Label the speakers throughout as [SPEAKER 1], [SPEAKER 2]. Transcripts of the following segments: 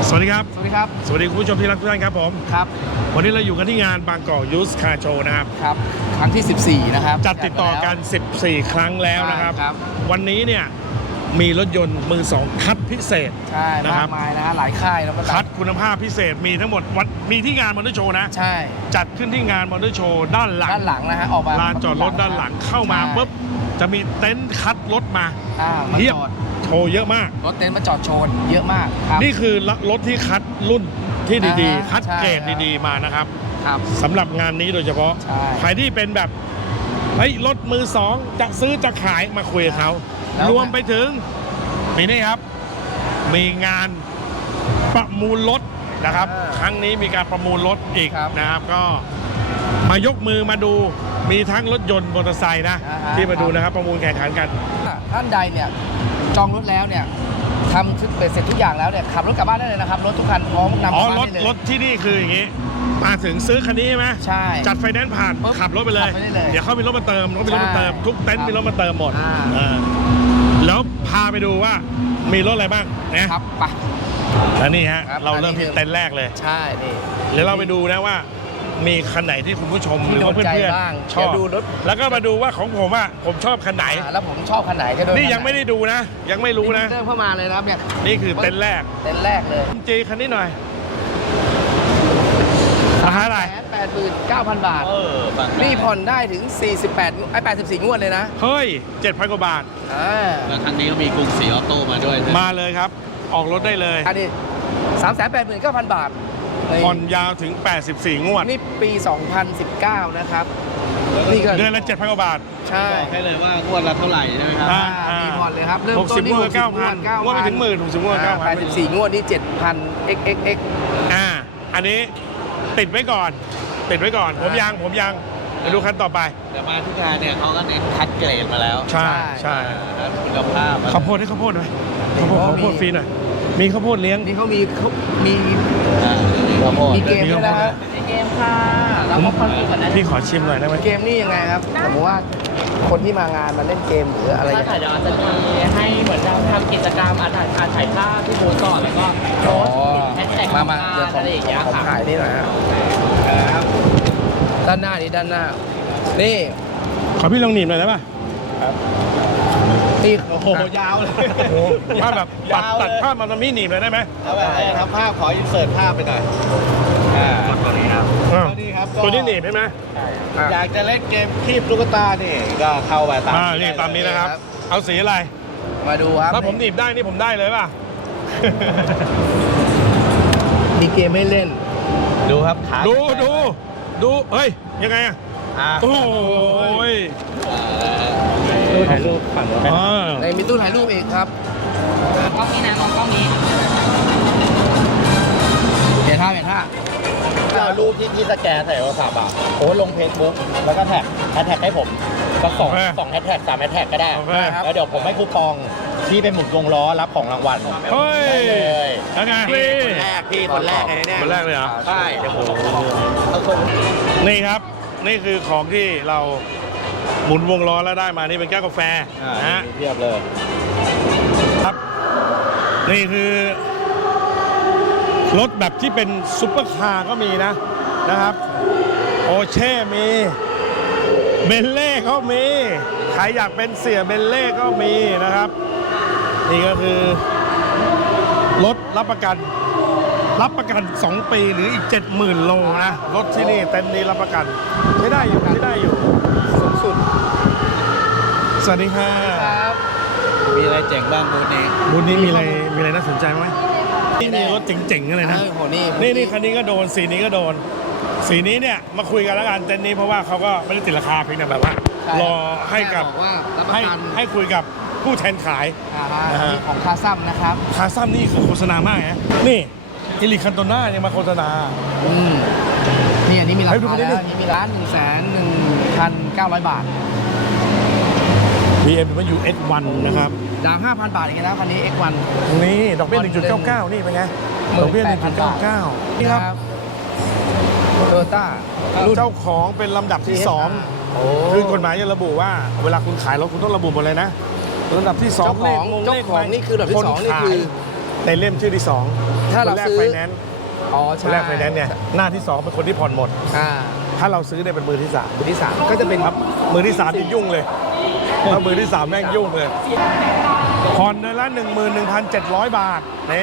[SPEAKER 1] สวัสดีครับ
[SPEAKER 2] สวัสดีครับ
[SPEAKER 1] สวัสดีคุณผู้ชมที่รักทุกท่านครับผม
[SPEAKER 2] ครับ
[SPEAKER 1] วันนี้เราอยู่กันที่งานบางกอกยูสคาร์โชว์นะครับ
[SPEAKER 2] ครับ ครั้งที่ 14 นะครับ
[SPEAKER 1] จัดติดต่อกัน 14 ครั้งแล้วนะครับ
[SPEAKER 2] ครับ
[SPEAKER 1] วันนี้เนี่ยมีรถยนต์มือสองคัดพิเศษ
[SPEAKER 2] ใช่
[SPEAKER 1] นะค
[SPEAKER 2] มา
[SPEAKER 1] รั
[SPEAKER 2] ก
[SPEAKER 1] บ
[SPEAKER 2] มายนะฮะหลายค่ายแล้วก็
[SPEAKER 1] คัดคุณภาพพิเศษมีทั้งหมดมีที่งานมอเตอร์โชว์นะ
[SPEAKER 2] ใช่
[SPEAKER 1] จัดขึ้นที่งานมอเตอร์โชว์ด้านหลัง
[SPEAKER 2] ด้านหลังนะฮะออกมา
[SPEAKER 1] ลานจอดรถด้านหลังเข้ามา
[SPEAKER 2] ใช่
[SPEAKER 1] ปุ๊บจะมีเต็นท์คัดรถมา
[SPEAKER 2] มา
[SPEAKER 1] เทียบ
[SPEAKER 2] จอด
[SPEAKER 1] โชว์เยอะมาก
[SPEAKER 2] รถเต็นท์มาจอดโชว์เยอะมากครับ
[SPEAKER 1] นี่คือรถที่คัดรุ่นที่ดี
[SPEAKER 2] อ่าฮะ
[SPEAKER 1] ๆ คัด
[SPEAKER 2] ใช่
[SPEAKER 1] เกรดดีๆมานะครับ
[SPEAKER 2] ครับ
[SPEAKER 1] สำหรับงานนี้โดยเฉพาะ
[SPEAKER 2] ใช่
[SPEAKER 1] ใครที่เป็นแบบเฮ้ยรถมือสองจะซื้อจะขายมาคุยกับเขา
[SPEAKER 2] แล้ว
[SPEAKER 1] รวมไปถึงมีนี่ครับ มีงานประมูลรถนะครับ ครั้งนี้มีการประมูลรถอีกนะครับ ก็มายกมือมาดูมีทั้งรถยนต์มอเตอร์ไซค์นะที่มาดูนะครับ ประมูลแข่งขันกัน
[SPEAKER 2] ท่านใดเนี่ยจองรถแล้วเนี่ยทำเสร็จทุกอย่างแล้วเนี่ยขับรถกลับบ้านได้เลยนะครับรถทุกคันพร้อมนำก
[SPEAKER 1] อ๋
[SPEAKER 2] ลั
[SPEAKER 1] อบ
[SPEAKER 2] บ้านได้เลย
[SPEAKER 1] รถที่นี่คืออย่างนี้ มาถึงซื้อคันนี้ใช่ไหม
[SPEAKER 2] ใช่
[SPEAKER 1] จัดไฟแนนซ์ผ่าน
[SPEAKER 2] ปุ๊บ
[SPEAKER 1] ขับรถไปเลย
[SPEAKER 2] ขับไปได้เลย
[SPEAKER 1] เดี๋ยวเขามีรถมาเติมรถมีรถมาเติม
[SPEAKER 2] ใช่
[SPEAKER 1] ทุกเต็นท์มีรถมาเติมหมด
[SPEAKER 2] อ่า
[SPEAKER 1] แล้วพาไปดูว่ามีรถอะไรบ้างนะครับ
[SPEAKER 2] ไป
[SPEAKER 1] แล้วนี่ฮะ
[SPEAKER 2] ครับ
[SPEAKER 1] เราเริ่มที่
[SPEAKER 2] อันนี้
[SPEAKER 1] เต็นท์แรกเลย
[SPEAKER 2] ใช่นี่
[SPEAKER 1] เดี๋ยวเราไปดูนะว่า มีคันไหนที่คุณผู้ชมหรือว่า
[SPEAKER 2] ที่โดนใจ
[SPEAKER 1] เพื่อน
[SPEAKER 2] บ้าง
[SPEAKER 1] ๆชอบ
[SPEAKER 2] เดี๋ยวดูรถ
[SPEAKER 1] แล้วก็มาดูว่าของผมอ่ะผมชอบคันไหน
[SPEAKER 2] แล้วผมชอบคันไหนจะโดน
[SPEAKER 1] นี่ยังไม่ได้ดูนะ ยังไม่รู้นะ
[SPEAKER 2] เริ่มเข้ามาเลยนะครับเนี่ย
[SPEAKER 1] นี่คือเต็นท์แรก
[SPEAKER 2] เต็นท์แรกเลย
[SPEAKER 1] จีคันนี้หน่อยราคาอะไร
[SPEAKER 2] 89,000 บาท
[SPEAKER 3] ฟังได้
[SPEAKER 2] นี่ผ่อนได้ถึง 84 งวดเลยนะ
[SPEAKER 1] เฮ้ย 7,000 กว่าบาท
[SPEAKER 3] แล้วครั้งนี้ก็มีกรุงศรีออโต้มาด้วยนะ
[SPEAKER 1] มาเลยครับ ออกรถได้เลย
[SPEAKER 2] อันนี้ 389,000 บาทนี่
[SPEAKER 1] ผ่อนยาวถึง 84 งวด
[SPEAKER 2] นี่ปี 2019 นะครับ นี่ก็
[SPEAKER 1] เดือนละ 7,000 กว่าบาท
[SPEAKER 2] ใช่
[SPEAKER 3] บอกให้เลยว่างวดละเท่าไหร่ใช่ไหมครับ
[SPEAKER 1] อ่า
[SPEAKER 2] มีผ่อนเลยครับ เริ่มต้น
[SPEAKER 1] 60
[SPEAKER 2] ที่
[SPEAKER 1] งวด9,000งวดไปถึงหมื่น60 งวด
[SPEAKER 2] 84 งวดนี่ 7,000 xxx
[SPEAKER 1] อันนี้ติดไว้ก่อน ผมยังไปดูคันต่อไป
[SPEAKER 3] แต่มาทุกงานเนี่ยเขาก็เน้นคัดเกรดมาแล้ว
[SPEAKER 1] ใช่ใช่
[SPEAKER 3] แล้วคุณภาพ
[SPEAKER 1] ข้าวโพดให้ข้าวโพดหน่อยข้าวโพดฟรีหน่อยมีข้าวโพดเลี้ยง
[SPEAKER 2] นี่เขามี
[SPEAKER 3] ข้าวโพด
[SPEAKER 2] มีเกมด้วยนะฮะ
[SPEAKER 4] ในเกมค่ะแล้วก็คอนฟูกันได้
[SPEAKER 1] พี่ขอชิมหน่อยได้ไหม
[SPEAKER 2] เกมนี่ยังไงครับผมว่าคนที่มางานมาเล่นเกมหรืออะไรอ
[SPEAKER 4] ถ้า
[SPEAKER 2] ย่าง
[SPEAKER 4] ถ่าย
[SPEAKER 2] เงี้ย
[SPEAKER 4] เดี๋ยวจะมีให้เหมือนเราทำกิจกรรมถ่ายภาพที่บูธก่อนแล้วก็โพสต์ติดแฮชแท็ก
[SPEAKER 2] มาเดี๋ยวขอ
[SPEAKER 4] อะไรอย่างเงี้ย
[SPEAKER 2] ขอ
[SPEAKER 4] ค่ะ
[SPEAKER 2] ถ่ายนี่หน่อยฮะครับด้านหน้านี่ด้านหน้า นี่
[SPEAKER 1] ขอพี่ลองหนีบหน่อยได้ป่ะ
[SPEAKER 2] นี่
[SPEAKER 3] โอ้โหยาวเลย
[SPEAKER 1] โอ้โหถ้าแบบตัดภาพมาตรงนี้หนีบเลยได้ไหม
[SPEAKER 3] เอาแบบไหนครับภาพขออินเสิร์ตภาพไปหน่อยตัวนี้ครับ
[SPEAKER 1] อ้าว
[SPEAKER 3] ตัวนี้ครับ
[SPEAKER 1] ตัวนี้หนีบใช่ไหม
[SPEAKER 3] อยากจะเล่นเกมคีบตุ๊กตานี่ก็เข้าไปตาม
[SPEAKER 1] นี่ตามนี้นะครับ เอาสีอะไร
[SPEAKER 2] มาดูครับ
[SPEAKER 1] ถ้าผมหนีบได้นี่ผมได้เลยป่ะ
[SPEAKER 2] มีเกมให้เล่น
[SPEAKER 3] ดูครับขา
[SPEAKER 1] ดูเฮ้ยยังไงอะ
[SPEAKER 3] อ่า
[SPEAKER 1] โอ้ย
[SPEAKER 3] ดูถ่ายรูปฝั่งนู้น
[SPEAKER 1] อ่า
[SPEAKER 2] ในมีตู้ถ่ายรูปอีกครับ
[SPEAKER 4] กล้องนี้นะมองกล้องนี้
[SPEAKER 2] เห็นท่าเห็นท่า
[SPEAKER 3] เอารูปที่สแกนใส่โทรศัพท์อ่ะโอ้ลงเฟซบุ๊กแล้วก็แท็กให้ผมสักสองแฮชแท็ก3 แฮชแท็กก็ได้
[SPEAKER 1] โอเค
[SPEAKER 3] แล้วเดี๋ยวผมให้คูปองที่เป็นหมุนวงล้อรับของรางวัล
[SPEAKER 1] เฮ้ย
[SPEAKER 3] ได้เลย
[SPEAKER 1] แล้วไง
[SPEAKER 3] คนแรกเลยเนี่ย
[SPEAKER 1] คนแรกเลยเหรอ
[SPEAKER 3] ใช่เดี๋ยวผมเอาส่ง
[SPEAKER 1] นี่ครับ นี่คือของที่เราหมุนวงล้อแล้วได้มา นี่เป็นแก้วกาแฟนะฮะ
[SPEAKER 3] เทียบเลย
[SPEAKER 1] ครับ นี่คือรถแบบที่เป็นซุปเปอร์คาร์ก็มีนะครับ โอเช่มีเบนเล่ก็มีใครอยากเป็นเสี่ยเบนเล่ก็มีนะครับ นี่ก็คือรถรับประกัน 2 ปีหรืออีก 70,000 โลนะรถที่นี่เต็นท์นี้รับประกันใช้ได้อยู่
[SPEAKER 2] สูงสุด
[SPEAKER 1] สวัสดีค่ะ
[SPEAKER 2] ครับ
[SPEAKER 3] มีอะไรเจ๋งบ้างบูธนี้
[SPEAKER 1] บูธนี้มีอะไรน่าสนใจไหมนี่มีรถเจ๋งๆอะไรนะ
[SPEAKER 2] โอ้โหนี่
[SPEAKER 1] นี่คันนี้ก็โดนสีนี้ก็โดน สีนี้เนี่ยมาคุยกันแล้วกันเต็นท์นี้เพราะว่าเขาก็ไม่ได้ติดราคาเพียงแต่แบบว่า รอให้กับ
[SPEAKER 2] บอกว่ารับประ
[SPEAKER 1] ให้
[SPEAKER 2] กัน
[SPEAKER 1] ให้คุยกับผู้แทนขาย นะฮะ
[SPEAKER 2] นี่ของคาซัมนะครับ
[SPEAKER 1] คาซัมนี่คือโฆษณามากนะนี่อิลิคันโตน่าเนี่ยมาโฆษณา
[SPEAKER 2] นี่อันนี้มีรา
[SPEAKER 1] เฮ้ยดูคั
[SPEAKER 2] คาน
[SPEAKER 1] นี้
[SPEAKER 2] แล้ว
[SPEAKER 1] ดิ
[SPEAKER 2] อันนี้มีร้าน1,1,900 บาท
[SPEAKER 1] BMW S1 นะครับ
[SPEAKER 2] ด่าง 5,000 บาทเองนะคันนี้ X1
[SPEAKER 1] นี่ดอกเบี้ย 1.99 นี่เป็นไงดอกเบี้ย 1.99 นี่ครับ
[SPEAKER 2] โตโยต้า
[SPEAKER 1] เจ้าของเป็นลำดับที่ 2 คือกฎหมายจะระบุว่า เวลาคุณขายรถคุณต้องระบุหมดเลยนะลำดับที่2
[SPEAKER 2] เจ้าของนี่คือลำดับที่ 2 นี่คือ
[SPEAKER 1] ในเล่มชื่อที่ 2
[SPEAKER 2] ถ้า
[SPEAKER 1] คน
[SPEAKER 2] เรา
[SPEAKER 1] แรก
[SPEAKER 2] ซื้อ
[SPEAKER 1] ไฟแนนซ์
[SPEAKER 2] อ๋อ
[SPEAKER 1] ค
[SPEAKER 2] ใช่
[SPEAKER 1] นแรกไฟแนนซ์เนี่ยหน้าที่2เป็นคนที่ผ่อนหมด
[SPEAKER 2] อ่า
[SPEAKER 1] ถ้าเราซื้อเนี่ยเป็นมือที่3
[SPEAKER 2] มือที่ 3 ก็จะเป็น
[SPEAKER 1] ครับมือที่3ที่ยุ่งเลยถ้ามือที่3แม่งยุ่งเลยผ่อนเดือนละ 11,700 บาทนี่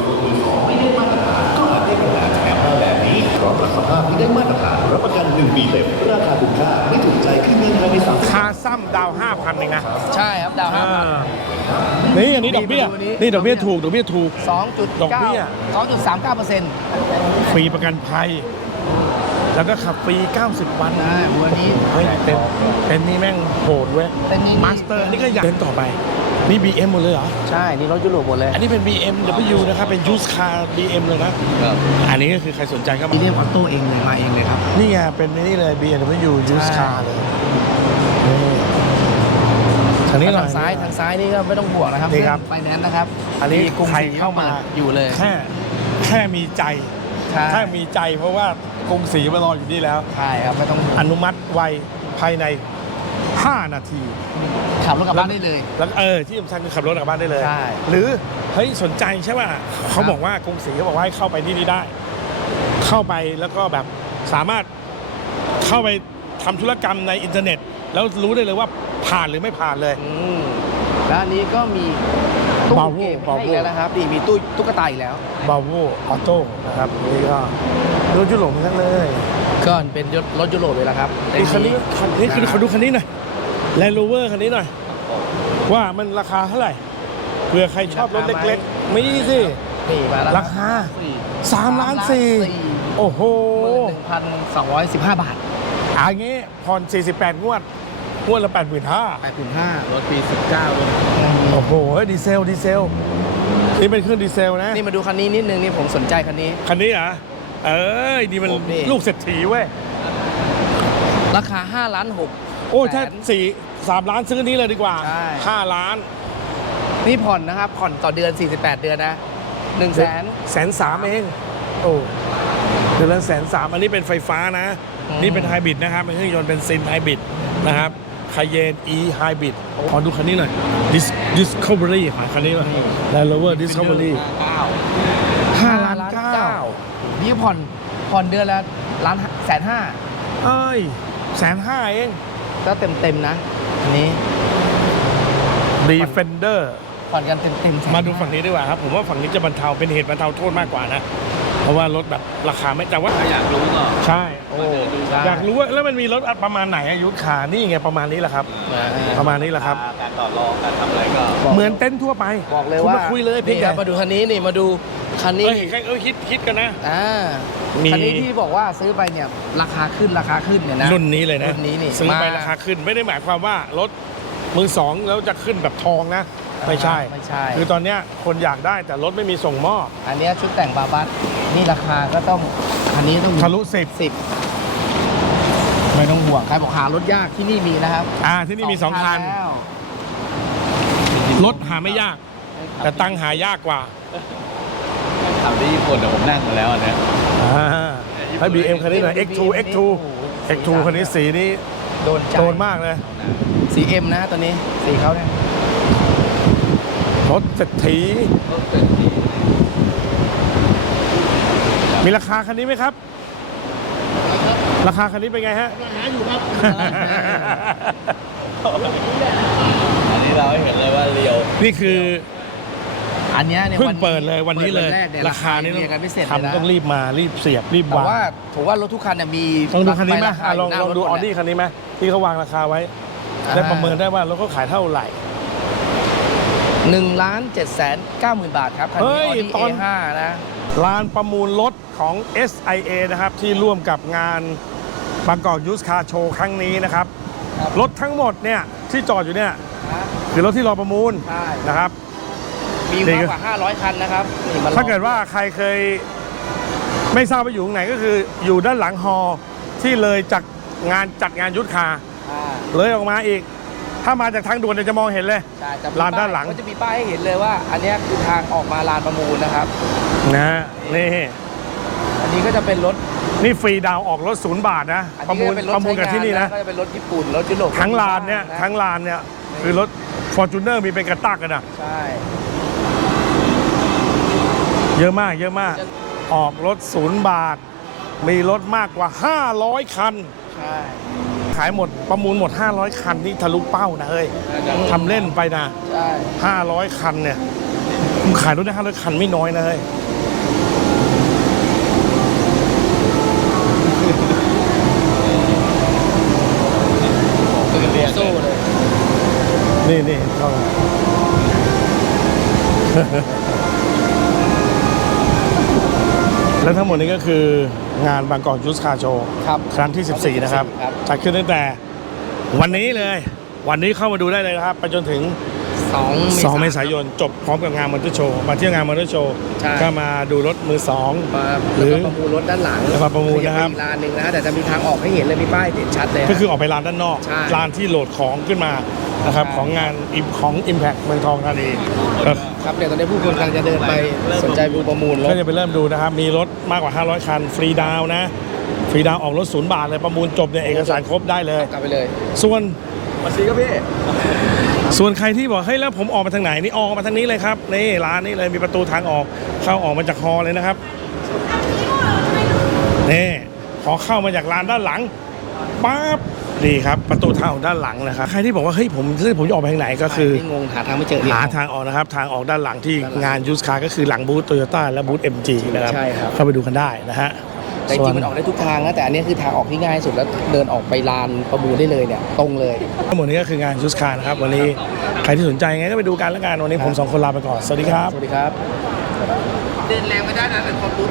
[SPEAKER 5] พร้อมรับสภาพที่ได้มาตรฐานรับประกัน1 ปีเต็มราคาคุ้มค่าไม่ถูกใจขึ้นเงินภายใน30
[SPEAKER 1] คาซ้ำดาว 5,000เองนะ
[SPEAKER 2] ใช่ครับดาว5,000
[SPEAKER 1] นี่อันนี้ดอกเบี้ย นี่ดอกเบี้ยถูก ดอกเบี้ยถูก ดอกเบี้ย
[SPEAKER 2] 2.39%
[SPEAKER 1] ฟรีประกันภัย แล้วก็ขับฟรี 90 วัน
[SPEAKER 2] นะวันนี้
[SPEAKER 1] เฮ้ยเป็นนี่แม่งโหดเว้ย
[SPEAKER 2] เป็นนี่
[SPEAKER 1] มาสเตอร์อันนี้ก็อยากเป็นต่อไป นี่ BM หมดเลยเหรอ
[SPEAKER 2] ใช่ นี่รถยุโรปหมดเลย
[SPEAKER 1] อันนี้เป็น BMW นะครับ เป็นยูสคาร์ BM เลยนะ อันนี้ก็คือใครสนใจก็มา
[SPEAKER 2] มีเรียกออโต้เองเลยมาเองเลยครับ
[SPEAKER 1] นี่ไงเป็นนี่เลย BMW ยูสคาร์เลยนี่ทางนี้หน่อย
[SPEAKER 2] ทางซ้ายนี่ก็ไม่ต้องห่วงนะครับ
[SPEAKER 1] นี่ครับ
[SPEAKER 2] ไฟแนนซ์นะครับ
[SPEAKER 1] อันนี้
[SPEAKER 2] กรุง
[SPEAKER 1] ใคร
[SPEAKER 2] ศรี
[SPEAKER 1] เข้ามา
[SPEAKER 2] อยู่เลย
[SPEAKER 1] แค่มีใจ
[SPEAKER 2] ใช่
[SPEAKER 1] แค่มีใจเพราะว่ากรุงศรีมารออยู่นี่แล้ว
[SPEAKER 2] ใช่ครับไม่ต้องห่วง
[SPEAKER 1] อนุมัติไวภายใน 5 นาที
[SPEAKER 2] ขับรถกลับบ้านได้เลย
[SPEAKER 1] แล้วที่สำคัญคือขับรถกลับบ้านได้เลย
[SPEAKER 2] ใช่
[SPEAKER 1] หรือเฮ้ยสนใจใช่ป่ะเขาบอกว่ากรุงศรีเขาบอกว่าให้เข้าไปที่นี่ได้ เข้าไปแล้วก็แบบสามารถเข้าไปทำธุรกรรมในอินเทอร์เน็ต แล้วรู้ได้เลยว่าผ่านหรือไม่ผ่านเลย
[SPEAKER 2] แล้วอันนี้ก็มีตู้
[SPEAKER 1] Bravo
[SPEAKER 2] เกมให้
[SPEAKER 1] Bravo
[SPEAKER 2] อีกแล้วนะครับนี่มีตู้ตุ๊กตาอีกแล้ว
[SPEAKER 1] บาโวออโต้นะครับนี่ก็รถยุโรปทั้งนั้นเลย
[SPEAKER 2] ก็เป็นรถยุโรปเลยละครับ
[SPEAKER 1] นี่คันนี้คือขอดูคันนี้หน่อยแลนด์โรเวอร์คันนี้หน่อย ว่ามันราคาเท่าไหร่เผื่อใครชอบรถเล็กๆมีสิ
[SPEAKER 2] นี่มาแล้ว
[SPEAKER 1] ราคา3 ล้าน 4โอ้โห
[SPEAKER 2] 11,215 บาท
[SPEAKER 1] อย่างงี้ผ่อน48 งวดละ 85,000
[SPEAKER 2] 8,500
[SPEAKER 3] รถปี 19ด้วย
[SPEAKER 1] โอ้โหดีเซลนี่เป็นเครื่องดีเซลนะ
[SPEAKER 2] นี่มาดูคันนี้นิดนึงนี่ผมสนใจคันนี้
[SPEAKER 1] คันนี้เหรอดีมัน
[SPEAKER 2] ผมนี่
[SPEAKER 1] ลูกเศรษฐีเว้ย
[SPEAKER 2] ราคา5 ล้าน 6
[SPEAKER 1] โอ้ถ้า3 ล้านซื้อนี้เลยดีกว่า
[SPEAKER 2] ใช่
[SPEAKER 1] 5 ล้าน
[SPEAKER 2] นี่ผ่อนนะครับ ผ่อนต่อเดือน 48 เดือนนะ100,000
[SPEAKER 1] 130,000เองโอ้เดือนละ130,000อันนี้เป็นไฟฟ้านะ
[SPEAKER 2] อืม
[SPEAKER 1] นี่เป็นไฮบริดนะครับเป็นเครื่องยนต์เบนซินไฮบริดนะครับคาเยน E ไฮบริดขอดูคันนี้หน่อย Discovery ขอคันนี้หน่อย Land Rover Discovery 5 ล้าน 9
[SPEAKER 2] นี่ผ่อนเดือนละ1,500,000
[SPEAKER 1] เอ้ย150,000เอง
[SPEAKER 2] ก็เต็มนะอันนี้
[SPEAKER 1] Defender
[SPEAKER 2] ผ่อนกันเต็มๆ
[SPEAKER 1] มาดูฝั่งนี้ดีกว่าครับ ผมว่าฝั่งนี้จะบรรเทาเป็นเหตุบรรเทาโทษมากกว่านะ เพราะว่ารถแบบราคาไม่แต่ว่า
[SPEAKER 3] ถ้าอยากรู้ก็
[SPEAKER 1] ใช่
[SPEAKER 2] โอ้ได้
[SPEAKER 1] อยากรู้ว่าแล้วมันมีรถประมาณไหนอายุขานี่ไงประมาณนี้แหละครับ ประมาณนี้แหละครับ
[SPEAKER 3] การต่อรองการทำอะไรก็
[SPEAKER 1] เหมือนเต็นท์ทั่วไป
[SPEAKER 2] บอกเลย
[SPEAKER 1] คุณ
[SPEAKER 2] ว่า
[SPEAKER 1] มาคุยเลยพี่
[SPEAKER 2] นี่
[SPEAKER 1] แก
[SPEAKER 2] ครับมาดูคันนี้นี่มาดูคันนี้
[SPEAKER 1] คิดกันนะ มี
[SPEAKER 2] คันนี้ที่บอกว่าซื้อไปเนี่ยราคาขึ้นเนี่ยนะ
[SPEAKER 1] รุ่นนี้เลยนะ
[SPEAKER 2] รุ่นนี้นี่
[SPEAKER 1] ซื้อไป
[SPEAKER 2] มา
[SPEAKER 1] ราคาขึ้นไม่ได้หมายความว่ารถมือสองแล้วจะขึ้นแบบทองนะ ไม่ใช่
[SPEAKER 2] ไม่ใช่
[SPEAKER 1] คือตอนเนี้ยคนอยากได้แต่รถไม่มีส่งมอบ
[SPEAKER 2] อันเนี้ยชุดแต่งบาบัสนี่ราคาก็ต้องอันนี้ต้อง
[SPEAKER 1] ทะลุ10
[SPEAKER 2] ไม่ต้องห่วงใครบอกหารถยากที่นี่มีนะครับ
[SPEAKER 1] ที่นี่มี2 คัน
[SPEAKER 2] แล้ว
[SPEAKER 1] รถหาไม่ยาก แต่ตังค์หายากกว่า
[SPEAKER 3] ทำที่ญี่ปุ่นแต่ผมนั่งมาแล้วอันเนี้ย
[SPEAKER 1] ให้ BM คันนี้หน่อย X2 X2 คันนี้สีนี้
[SPEAKER 2] โดนใจ
[SPEAKER 1] โดนมากเลย
[SPEAKER 2] สีเอ็มนะตัวนี้สีเขาเนี่ย
[SPEAKER 1] รถเศรษฐีมีราคาคันนี้ไหมครับ ราคาคันนี้เป็นไงฮะ
[SPEAKER 3] อันนี้เราให้เห็นเลยว่าเรียว
[SPEAKER 1] นี่คือ
[SPEAKER 2] อันเนี้ยเนี่ย
[SPEAKER 1] เพิ่งเปิดเลยวันนี้เลย
[SPEAKER 2] ปิดแรกนี่
[SPEAKER 1] ราคานี้
[SPEAKER 2] เรียงกันพิเศษเลยนะ
[SPEAKER 1] ทำต้องรีบมารีบเสียบรีบ
[SPEAKER 2] แต่
[SPEAKER 1] วาง
[SPEAKER 2] ว่าผมว่ารถทุกคันเนี่ยมี
[SPEAKER 1] ลองดูคันนี้ไหม
[SPEAKER 2] ราคา
[SPEAKER 1] ลอง
[SPEAKER 2] ยู่หน้ารถ
[SPEAKER 1] ดู
[SPEAKER 2] หม
[SPEAKER 1] ออ
[SPEAKER 2] แหละ
[SPEAKER 1] ดี้คันนี้ไหมที่เขาวางราคาไว้ ได้ประเมินได้ว่ารถเขาขายเท่าไหร่
[SPEAKER 2] 1,790,000 บาทครับคัน
[SPEAKER 1] เฮ้
[SPEAKER 2] นี้
[SPEAKER 1] ย
[SPEAKER 2] Audi
[SPEAKER 1] ตอน
[SPEAKER 2] A5 นะ
[SPEAKER 1] ลานประมูลรถของ SIA นะครับ ที่ร่วมกับงานบางกอกยูสคาร์โชว์ครั้งนี้นะครับ
[SPEAKER 2] ครับ
[SPEAKER 1] รถทั้งหมดเนี่ยที่จอดอยู่เนี่ยคือรถที่รอประมูล
[SPEAKER 2] ใช่
[SPEAKER 1] นะครับ
[SPEAKER 2] มี
[SPEAKER 1] นี่
[SPEAKER 2] มากกว่า 500 คันนะครับนี่มาลอง
[SPEAKER 1] ถ้าเกิดว่าใครเคยไม่ทราบว่าอยู่ตรงไหนก็คืออยู่ด้านหลังฮอลล์ที่เลยจากงานจัดงานยุทธคาร์
[SPEAKER 2] อ่า
[SPEAKER 1] เลยออกมาอีก ถ้ามาจากทางด่วนเนี่ยจะมองเห็นเลย
[SPEAKER 2] ใช่จะมี
[SPEAKER 1] ลานด้านหลัง
[SPEAKER 2] ก็จะมีป้ายให้เห็นเลยว่า อันเนี้ยคือทางออกมาลานประมูลนะครับ
[SPEAKER 1] นะนี่
[SPEAKER 2] อันนี้ก็จะเป็นรถ
[SPEAKER 1] นี่ฟรีดาวน์ออกรถ0 บาทนะ
[SPEAKER 2] อัน
[SPEAKER 1] ประ
[SPEAKER 2] นี้
[SPEAKER 1] มู
[SPEAKER 2] ก็
[SPEAKER 1] ล
[SPEAKER 2] จะเป็นรถ
[SPEAKER 1] ประมูลกันที่นี่นะ
[SPEAKER 2] ก็จะเป็นรถญี่ปุ่นรถยุโรป
[SPEAKER 1] ทั้งลานเนี่ยทั้งลานเนี่ยคือรถ Fortuner มีเป็นกระตักกันนะ
[SPEAKER 2] ใช่
[SPEAKER 1] เยอะมากเยอะมาก ออกรถ0 บาท มีรถมากกว่า 500 คัน
[SPEAKER 2] ใช่
[SPEAKER 1] ขายหมดประมูลหมด 500 คันนี่ทะลุเป้านะเฮ้ยทำเล่นไปนะ
[SPEAKER 2] ใช่
[SPEAKER 1] 500 คันเนี่ยผมขายรถได้500 คันไม่น้อยนะเฮ้ย
[SPEAKER 2] สู้เลย
[SPEAKER 1] นี่เข้า และทั้งหมดนี้ก็คืองานบางกอกยูสคาร์โชว์
[SPEAKER 2] ครับ
[SPEAKER 1] ครั้งที่ 14 นะครับ
[SPEAKER 2] ครับ
[SPEAKER 1] จัดขึ้นตั้งแต่วันนี้เลย วันนี้เข้ามาดูได้เลยนะครับ ไปจนถึง 2 เมษายนจบพร้อมกับงานมอเตอร์โชว์มาเที่ยวงานมอเตอร์โชว์
[SPEAKER 2] ใช่
[SPEAKER 1] ก็มาดูรถมือ
[SPEAKER 2] มา
[SPEAKER 1] หรือ
[SPEAKER 2] แล้วก็ประมูลรถด้านหลัง
[SPEAKER 1] แล้วมาประมูลนะครับ
[SPEAKER 2] อีกลานหนึ่งนะฮะแต่จะมีทางออกให้เห็นเลยมีป้ายเด่นชัดเลย
[SPEAKER 1] 2 ก็คือออกไปร้านด้านนอก
[SPEAKER 2] ใช่
[SPEAKER 1] ร้านที่โหลดของขึ้นมานะครับ
[SPEAKER 2] ใช่
[SPEAKER 1] ของงานของ Impact เมืองทองธานีครับ
[SPEAKER 2] ครับเดี๋ยวตอนนี้ผู้คนกำลังจะเดินไปสนใจดูประมูลรถ
[SPEAKER 1] ก็จะไปเริ่มดูนะครับ มีรถมากกว่า 500 คัน ฟรีดาวน์นะ ฟรีดาวน์ออกรถ0 บาทเลยประมูลจบเนี่ยเอกสารครบได้เลย
[SPEAKER 2] กลับไปเลย
[SPEAKER 1] ส่วน
[SPEAKER 2] มาซีครับพี่
[SPEAKER 1] ส่วนใครที่บอกเฮ้ยแล้วผมออกมาทางไหนนี่ออกมาทางนี้เลยครับนี่ร้านนี้เลยมีประตูทางออกเข้าออกมาจากฮอลเลยนะครับนี่พอเข้ามาจากร้านด้านหลังปั๊บนี่ครับประตูทางออกด้านหลังนะครับใครที่บอกว่าเฮ้ยผมจะออกไปทางไหนก็คือ
[SPEAKER 2] ที่งงหาทางไม่เจอ
[SPEAKER 1] หาทางออกนะครับทางออกด้านหลังที่งานยูสคาร์ก็คือหลังบูธโตโยต้าและบูธ MG นะครับ
[SPEAKER 2] ใช่ครับ
[SPEAKER 1] เข้าไปดูกันได้นะฮะ
[SPEAKER 2] แต่จริงๆมันออกได้ทุกทางนะแต่อันนี้คือทางออกที่ง่ายสุดแล้วเดินออกไปลานประมูลได้เลยเนี่ยตรงเลย
[SPEAKER 1] ทั้งหมดนี้ก็คืองานยูสคาร์นะครับวันนี้ใครที่สนใจยังไงก็ไปดูกันแล้วกันวันนี้ผม2 คนลาไปก่อนสวัสดีครับ
[SPEAKER 2] สวัสดีครับ เดินแรงไม่ได้นะเป็นความรู้